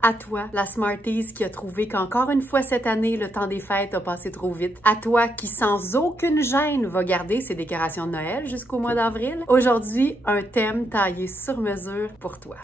À toi, la Smarties qui a trouvé qu'encore une fois cette année, le temps des fêtes a passé trop vite. À toi qui, sans aucune gêne, va garder ses décorations de Noël jusqu'au mois d'avril. Aujourd'hui, un thème taillé sur mesure pour toi.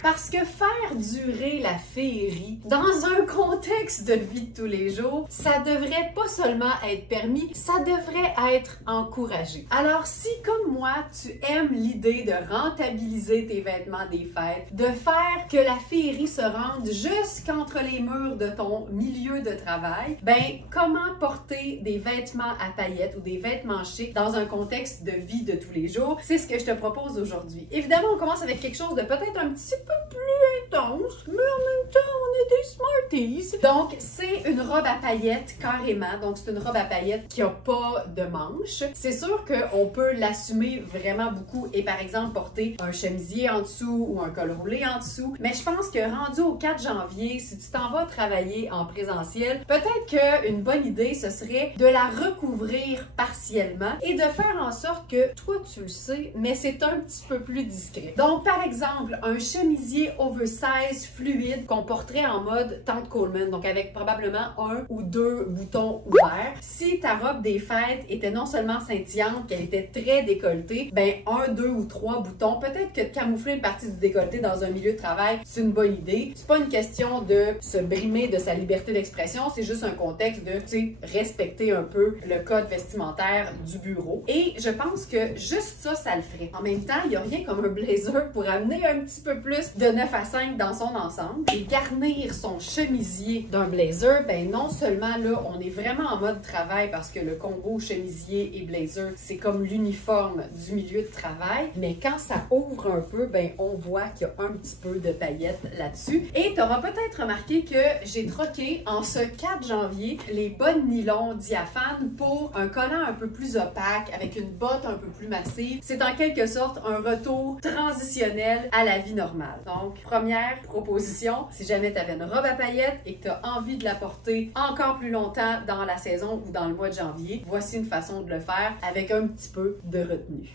Parce que faire durer la féerie dans un contexte de vie de tous les jours, ça devrait pas seulement être permis, ça devrait être encouragé. Alors si, comme moi, tu aimes l'idée de rentabiliser tes vêtements des fêtes, de faire que la féerie se rende jusqu'entre les murs de ton milieu de travail, ben comment porter des vêtements à paillettes ou des vêtements chics dans un contexte de vie de tous les jours, c'est ce que je te propose aujourd'hui. Évidemment, on commence avec quelque chose de peut-être un petit peu plus intense, mais en même temps, on est des Smarties. Donc, c'est une robe à paillettes, carrément. Donc, c'est une robe à paillettes qui n'a pas de manches. C'est sûr qu'on peut l'assumer vraiment beaucoup et, par exemple, porter un chemisier en dessous ou un col roulé en dessous. Mais je pense que rendu au 4 janvier, si tu t'en vas travailler en présentiel, peut-être qu'une bonne idée, ce serait de la recouvrir partiellement et de faire en sorte que, toi, tu le sais, mais c'est un petit peu plus discret. Donc, par exemple, un chemisier oversize fluide qu'on porterait en mode tante Coleman, donc avec probablement 1 ou 2 boutons ouverts. Si ta robe des fêtes était non seulement scintillante, qu'elle était très décolletée, ben 1, 2 ou 3 boutons, peut-être que de camoufler une partie du décolleté dans un milieu de travail, c'est une bonne idée. C'est pas une question de se brimer de sa liberté d'expression, c'est juste un contexte de, tu sais, respecter un peu le code vestimentaire du bureau. Et je pense que juste ça, ça le ferait. En même temps, il n'y a rien comme un blazer pour amener un petit peu plus de 9 à 5 dans son ensemble et garnir son chemisier d'un blazer, ben non seulement là, on est vraiment en mode travail parce que le combo chemisier et blazer, c'est comme l'uniforme du milieu de travail, mais quand ça ouvre un peu, ben on voit qu'il y a un petit peu de paillettes là-dessus. Et tu auras peut-être remarqué que j'ai troqué en ce 4 janvier les bas de nylon diaphane pour un collant un peu plus opaque avec une botte un peu plus massive. C'est en quelque sorte un retour transitionnel à la vie normale. Donc, première proposition, si jamais tu avais une robe à paillettes et que tu as envie de la porter encore plus longtemps dans la saison ou dans le mois de janvier, voici une façon de le faire avec un petit peu de retenue.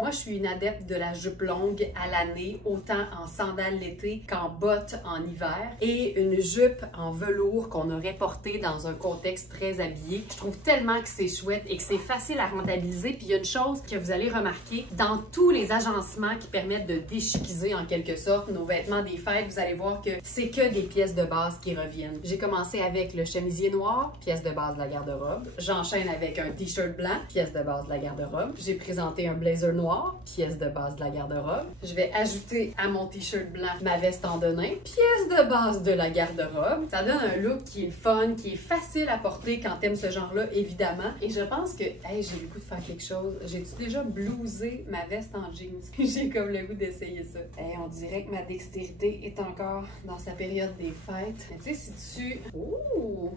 Moi, je suis une adepte de la jupe longue à l'année, autant en sandales l'été qu'en bottes en hiver. Et une jupe en velours qu'on aurait portée dans un contexte très habillé. Je trouve tellement que c'est chouette et que c'est facile à rentabiliser. Puis il y a une chose que vous allez remarquer, dans tous les agencements qui permettent de déchiquiser en quelque sorte nos vêtements des fêtes, vous allez voir que c'est que des pièces de base qui reviennent. J'ai commencé avec le chemisier noir, pièce de base de la garde-robe. J'enchaîne avec un t-shirt blanc, pièce de base de la garde-robe. J'ai présenté un blazer noir, pièce de base de la garde-robe. Je vais ajouter à mon t-shirt blanc ma veste en denim, pièce de base de la garde-robe. Ça donne un look qui est fun, qui est facile à porter quand t'aimes ce genre-là, évidemment. Et je pense que, hey, j'ai le goût de faire quelque chose. J'ai-tu déjà blousé ma veste en jeans? J'ai comme le goût d'essayer ça. Hey, on dirait que ma dextérité est encore dans sa période des fêtes. Mais tu sais,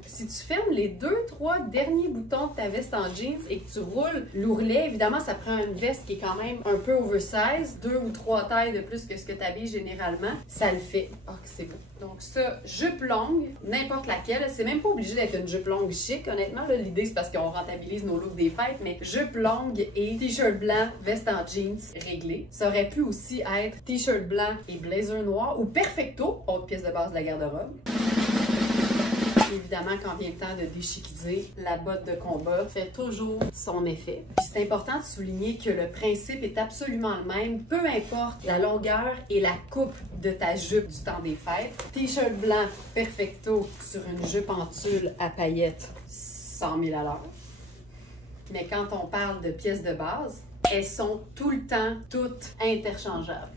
si tu fermes les 2-3 derniers boutons de ta veste en jeans et que tu roules l'ourlet, évidemment, ça prend une veste qui est quand même un peu oversize, 2 ou 3 tailles de plus que ce que tu habilles généralement, ça le fait. Oh, que c'est beau. Donc ça, jupe longue, n'importe laquelle, c'est même pas obligé d'être une jupe longue chic, honnêtement, l'idée c'est parce qu'on rentabilise nos looks des fêtes, mais jupe longue et t-shirt blanc, veste en jeans, réglé. Ça aurait pu aussi être t-shirt blanc et blazer noir ou perfecto, autre pièce de base de la garde-robe. Évidemment, quand vient le temps de déchiquiser, la botte de combat fait toujours son effet. C'est important de souligner que le principe est absolument le même, peu importe la longueur et la coupe de ta jupe du temps des fêtes. T-shirt blanc perfecto sur une jupe en tulle à paillettes, 100 000 $. Mais quand on parle de pièces de base, elles sont tout le temps toutes interchangeables.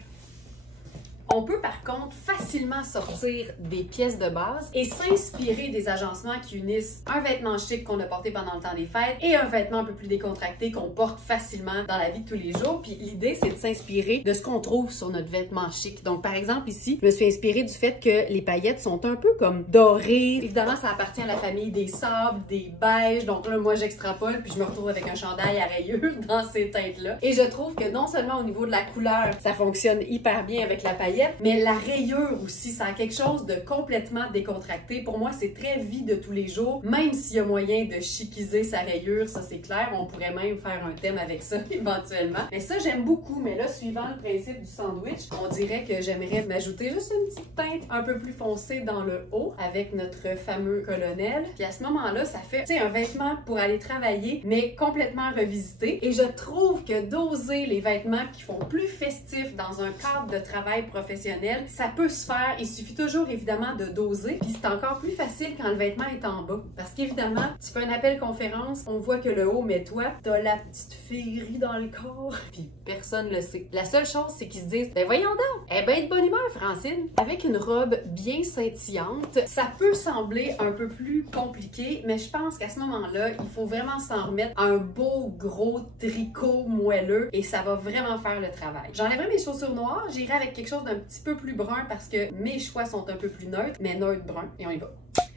On peut par contre facilement sortir des pièces de base et s'inspirer des agencements qui unissent un vêtement chic qu'on a porté pendant le temps des fêtes et un vêtement un peu plus décontracté qu'on porte facilement dans la vie de tous les jours. Puis l'idée, c'est de s'inspirer de ce qu'on trouve sur notre vêtement chic. Donc par exemple ici, je me suis inspirée du fait que les paillettes sont un peu comme dorées. Évidemment, ça appartient à la famille des sables, des beiges. Donc là, moi, j'extrapole puis je me retrouve avec un chandail à rayures dans ces teintes-là. Et je trouve que non seulement au niveau de la couleur, ça fonctionne hyper bien avec la paillette, paillettes, mais la rayure aussi, ça a quelque chose de complètement décontracté. Pour moi, c'est très vie de tous les jours, même s'il y a moyen de chiquiser sa rayure, ça c'est clair. On pourrait même faire un thème avec ça éventuellement. Mais ça, j'aime beaucoup. Mais là, suivant le principe du sandwich, on dirait que j'aimerais m'ajouter juste une petite teinte un peu plus foncée dans le haut avec notre fameux colonel. Puis à ce moment-là, ça fait, tu sais, un vêtement pour aller travailler, mais complètement revisité. Et je trouve que doser les vêtements qui font plus festifs dans un cadre de travail professionnel, ça peut se faire. Il suffit toujours, évidemment, de doser. Puis c'est encore plus facile quand le vêtement est en bas. Parce qu'évidemment, tu fais un appel conférence, on voit que le haut, mais toi, t'as la petite féerie dans le corps. Puis personne le sait. La seule chose, c'est qu'ils se disent, ben voyons donc, elle est bien de bonne humeur, Francine. Avec une robe bien scintillante, ça peut sembler un peu plus compliqué, mais je pense qu'à ce moment-là, il faut vraiment s'en remettre à un beau gros tricot moelleux et ça va vraiment faire le travail. J'enlèverai mes chaussures noires, j'irai avec quelque chose d'un petit peu plus brun parce que mes choix sont un peu plus neutres, mais neutre brun, et on y va.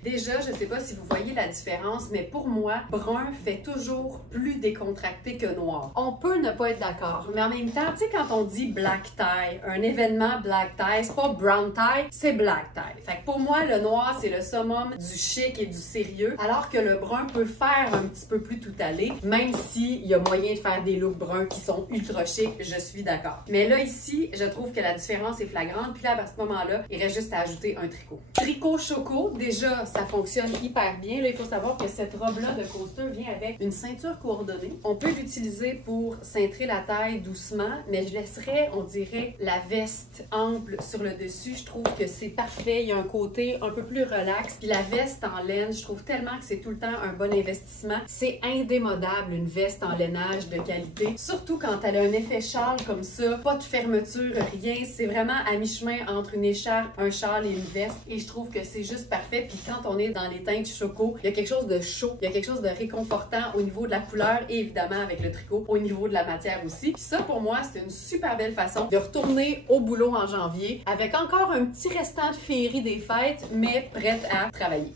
Déjà, je sais pas si vous voyez la différence, mais pour moi, brun fait toujours plus décontracté que noir. On peut ne pas être d'accord, mais en même temps, tu sais, quand on dit black tie, un événement black tie, c'est pas brown tie, c'est black tie. Fait que pour moi, le noir, c'est le summum du chic et du sérieux, alors que le brun peut faire un petit peu plus tout aller, même s'il y a moyen de faire des looks bruns qui sont ultra chic, je suis d'accord. Mais là, ici, je trouve que la différence est flagrante, puis là, à ce moment-là, il reste juste à ajouter un tricot. Tricot choco, déjà, ça fonctionne hyper bien. Là, il faut savoir que cette robe-là de coaster vient avec une ceinture coordonnée. On peut l'utiliser pour cintrer la taille doucement, mais je laisserais, on dirait, la veste ample sur le dessus. Je trouve que c'est parfait. Il y a un côté un peu plus relax. Puis la veste en laine, je trouve tellement que c'est tout le temps un bon investissement. C'est indémodable, une veste en lainage de qualité. Surtout quand elle a un effet châle comme ça. Pas de fermeture, rien. C'est vraiment à mi-chemin entre une écharpe, un châle et une veste. Et je trouve que c'est juste parfait. Puis quand on est dans les teintes choco, il y a quelque chose de chaud, il y a quelque chose de réconfortant au niveau de la couleur et évidemment avec le tricot au niveau de la matière aussi. Puis ça pour moi, c'est une super belle façon de retourner au boulot en janvier avec encore un petit restant de féerie des fêtes, mais prête à travailler.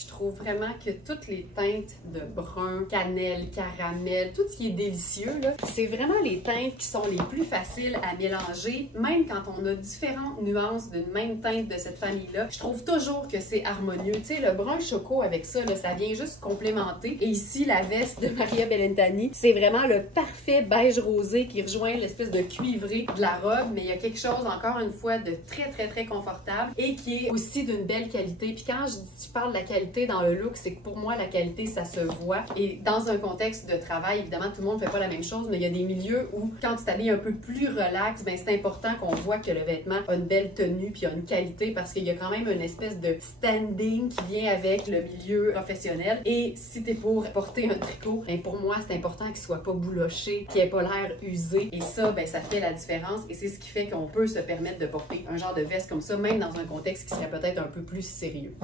Je trouve vraiment que toutes les teintes de brun, cannelle, caramel, tout ce qui est délicieux, c'est vraiment les teintes qui sont les plus faciles à mélanger, même quand on a différentes nuances d'une même teinte de cette famille-là. Je trouve toujours que c'est harmonieux. Tu sais, le brun choco avec ça, là, ça vient juste complémenter. Et ici, la veste de Maria Bellentani, c'est vraiment le parfait beige rosé qui rejoint l'espèce de cuivré de la robe, mais il y a quelque chose, encore une fois, de très confortable et qui est aussi d'une belle qualité. Puis quand je parle de la qualité dans le look, c'est que pour moi, la qualité, ça se voit. Et dans un contexte de travail, évidemment, tout le monde ne fait pas la même chose, mais il y a des milieux où, quand tu t'habilles un peu plus relax, ben c'est important qu'on voit que le vêtement a une belle tenue puis a une qualité parce qu'il y a quand même une espèce de standing qui vient avec le milieu professionnel. Et si t'es pour porter un tricot, ben pour moi, c'est important qu'il soit pas bouloché, qu'il ait pas l'air usé. Et ça, ben ça fait la différence et c'est ce qui fait qu'on peut se permettre de porter un genre de veste comme ça, même dans un contexte qui serait peut-être un peu plus sérieux.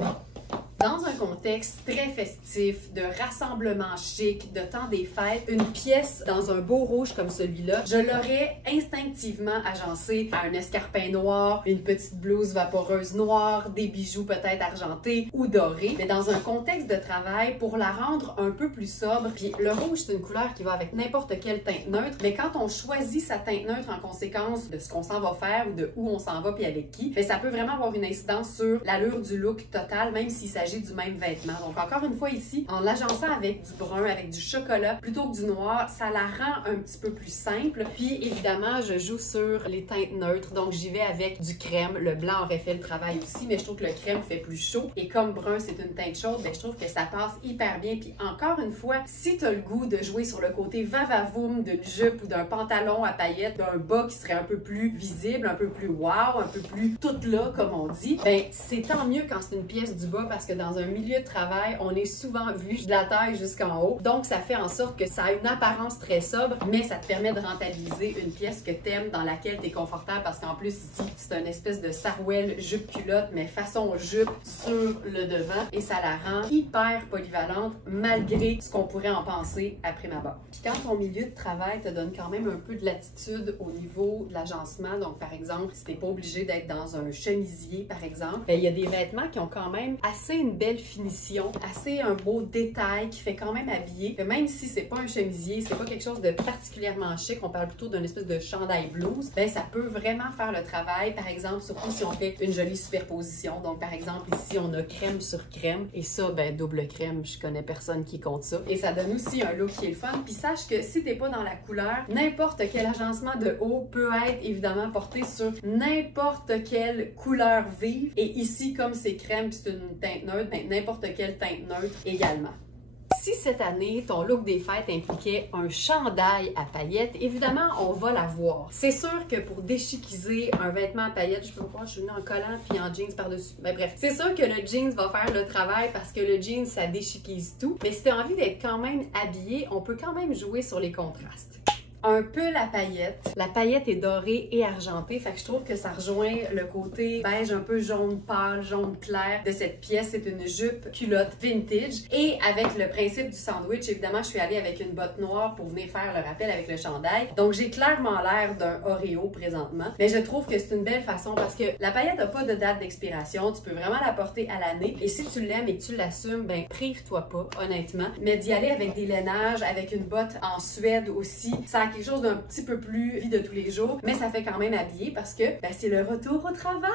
Dans un contexte très festif, de rassemblement chic, de temps des fêtes, une pièce dans un beau rouge comme celui-là, je l'aurais instinctivement agencé à un escarpin noir, une petite blouse vaporeuse noire, des bijoux peut-être argentés ou dorés. Mais dans un contexte de travail, pour la rendre un peu plus sobre, puis le rouge, c'est une couleur qui va avec n'importe quelle teinte neutre, mais quand on choisit sa teinte neutre en conséquence de ce qu'on s'en va faire ou de où on s'en va puis avec qui, bien, ça peut vraiment avoir une incidence sur l'allure du look total, même s'il s'agit du même vêtement. Donc encore une fois ici, en l'agençant avec du brun, avec du chocolat, plutôt que du noir, ça la rend un petit peu plus simple. Puis évidemment, je joue sur les teintes neutres, donc j'y vais avec du crème. Le blanc aurait fait le travail aussi, mais je trouve que le crème fait plus chaud. Et comme brun, c'est une teinte chaude, ben, je trouve que ça passe hyper bien. Puis encore une fois, si tu as le goût de jouer sur le côté va-va-voum d'une jupe ou d'un pantalon à paillettes, d'un bas qui serait un peu plus visible, un peu plus wow, un peu plus toute là, comme on dit, ben c'est tant mieux quand c'est une pièce du bas parce que dans un milieu de travail, on est souvent vu de la taille jusqu'en haut. Donc, ça fait en sorte que ça a une apparence très sobre, mais ça te permet de rentabiliser une pièce que t'aimes, dans laquelle t'es confortable parce qu'en plus, ici, c'est une espèce de sarouel jupe-culotte, mais façon jupe sur le devant et ça la rend hyper polyvalente malgré ce qu'on pourrait en penser à prime abord. Puis quand ton milieu de travail te donne quand même un peu de latitude au niveau de l'agencement, donc par exemple, si t'es pas obligé d'être dans un chemisier, par exemple, ben, il y a des vêtements qui ont quand même assez une une belle finition, assez un beau détail qui fait quand même habillé. Même si c'est pas un chemisier, c'est pas quelque chose de particulièrement chic, on parle plutôt d'une espèce de chandail blouse, ben ça peut vraiment faire le travail. Par exemple, surtout si on fait une jolie superposition. Donc par exemple ici on a crème sur crème et ça ben double crème, je connais personne qui compte ça. Et ça donne aussi un look qui est le fun. Puis sache que si t'es pas dans la couleur, n'importe quel agencement de haut peut être évidemment porté sur n'importe quelle couleur vive. Et ici comme c'est crème puis c'est une teinte neutre, ben n'importe quelle teinte neutre également. Si cette année, ton look des fêtes impliquait un chandail à paillettes, évidemment, on va l'avoir. C'est sûr que pour déchiquiser un vêtement à paillettes, je peux voir, je suis venue en collant puis en jeans par-dessus. Ben bref, c'est sûr que le jeans va faire le travail parce que le jeans, ça déchiquise tout. Mais si tu as envie d'être quand même habillé, on peut quand même jouer sur les contrastes. Un pull à paillettes. La paillette est dorée et argentée, fait que je trouve que ça rejoint le côté beige un peu jaune pâle, jaune clair de cette pièce. C'est une jupe culotte vintage. Et avec le principe du sandwich, évidemment, je suis allée avec une botte noire pour venir faire le rappel avec le chandail. Donc, j'ai clairement l'air d'un Oreo présentement. Mais je trouve que c'est une belle façon parce que la paillette n'a pas de date d'expiration. Tu peux vraiment la porter à l'année. Et si tu l'aimes et que tu l'assumes, ben prive-toi pas, honnêtement. Mais d'y aller avec des lainages, avec une botte en Suède aussi, ça a quelque chose d'un petit peu plus vie de tous les jours, mais ça fait quand même habillé parce que ben, c'est le retour au travail!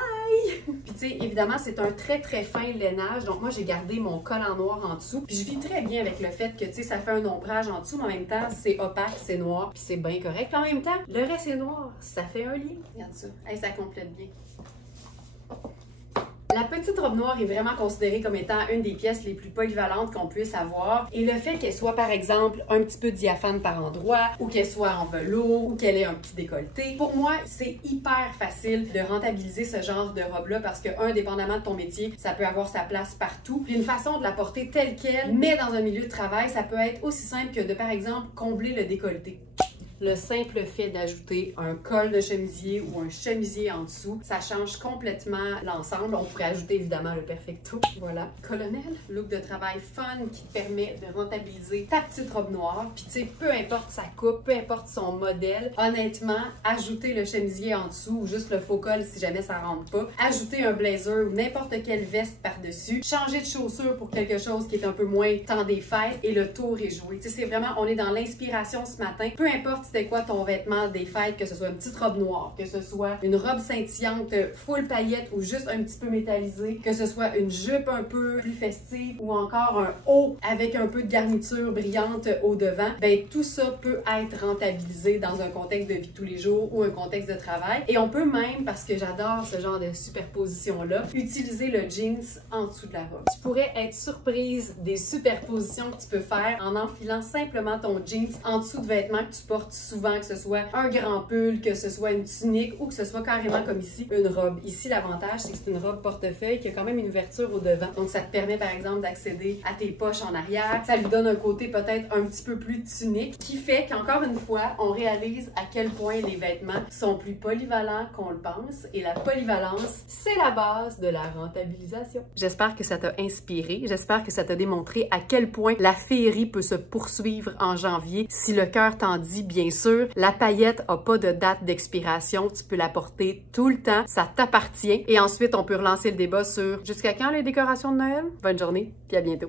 Puis tu sais, évidemment, c'est un très très fin lainage, donc moi j'ai gardé mon col en noir en dessous, puis je vis très bien avec le fait que tu sais, ça fait un ombrage en dessous, mais en même temps, c'est opaque, c'est noir, puis c'est bien correct. Puis en même temps, le reste est noir, ça fait un lien. Regarde ça, hey, ça complète bien. La petite robe noire est vraiment considérée comme étant une des pièces les plus polyvalentes qu'on puisse avoir. Et le fait qu'elle soit, par exemple, un petit peu diaphane par endroit, ou qu'elle soit en velours, ou qu'elle ait un petit décolleté, pour moi, c'est hyper facile de rentabiliser ce genre de robe-là parce que, indépendamment de ton métier, ça peut avoir sa place partout. Puis une façon de la porter telle qu'elle, mais dans un milieu de travail, ça peut être aussi simple que de, par exemple, combler le décolleté. Le simple fait d'ajouter un col de chemisier ou un chemisier en dessous, ça change complètement l'ensemble. On pourrait ajouter évidemment le perfecto. Voilà. Colonel, look de travail fun qui te permet de rentabiliser ta petite robe noire. Puis tu sais, peu importe sa coupe, peu importe son modèle, honnêtement, ajouter le chemisier en dessous ou juste le faux col si jamais ça rentre pas, ajouter un blazer ou n'importe quelle veste par-dessus, changer de chaussure pour quelque chose qui est un peu moins temps des fêtes et le tour est joué. Tu sais, c'est vraiment, on est dans l'inspiration ce matin. Peu importe c'était quoi ton vêtement des fêtes, que ce soit une petite robe noire, que ce soit une robe scintillante full paillettes ou juste un petit peu métallisée, que ce soit une jupe un peu plus festive ou encore un haut avec un peu de garniture brillante au devant, ben tout ça peut être rentabilisé dans un contexte de vie de tous les jours ou un contexte de travail. Et on peut même, parce que j'adore ce genre de superposition-là, utiliser le jeans en dessous de la robe. Tu pourrais être surprise des superpositions que tu peux faire en enfilant simplement ton jeans en dessous de vêtements que tu portes souvent, que ce soit un grand pull, que ce soit une tunique ou que ce soit carrément comme ici, une robe. Ici, l'avantage, c'est que c'est une robe portefeuille qui a quand même une ouverture au devant. Donc, ça te permet, par exemple, d'accéder à tes poches en arrière. Ça lui donne un côté peut-être un petit peu plus tunique qui fait qu'encore une fois, on réalise à quel point les vêtements sont plus polyvalents qu'on le pense. Et la polyvalence, c'est la base de la rentabilisation. J'espère que ça t'a inspiré. J'espère que ça t'a démontré à quel point la féerie peut se poursuivre en janvier si le cœur t'en dit. Bien sûr, la paillette n'a pas de date d'expiration. Tu peux la porter tout le temps. Ça t'appartient. Et ensuite, on peut relancer le débat sur jusqu'à quand les décorations de Noël? Bonne journée, puis à bientôt.